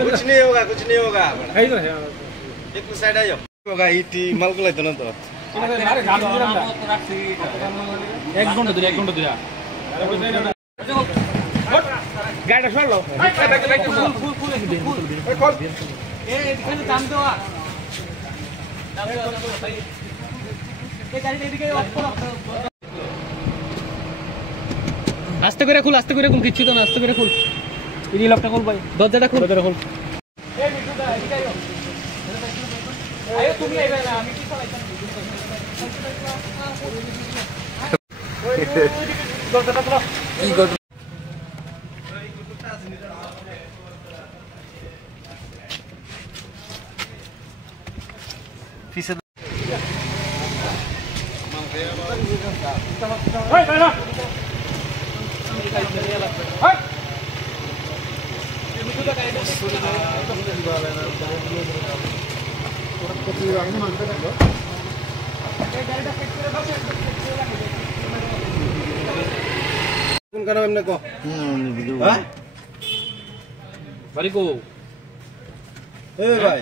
कुछ नहीं होगा एक साइड आ जाओ होगा इटी माल को लेते ना तो एक घंटा दिया गाड़ी छोड़ लो ए এখানে দাম দেওয়া এই গাড়িটা এদিকে অফ করো আস্তে করে খুল কিচ্ছু তো না আস্তে করে খুল এই লকটা খুল ভাই দরজাটা খুল এই মিঠুদা এদিকে আইও আয়ো তুমি আইবে না আমি কি চালাইতাম দরজাটা খুলো কি গড পিছে ওই বাইরা হাট এই মিঠুদা গাড়িটা কোন কারণে এমনে কো হ্যাঁ বাড়ি কো এই ভাই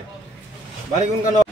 বাড়ি কোন কারণে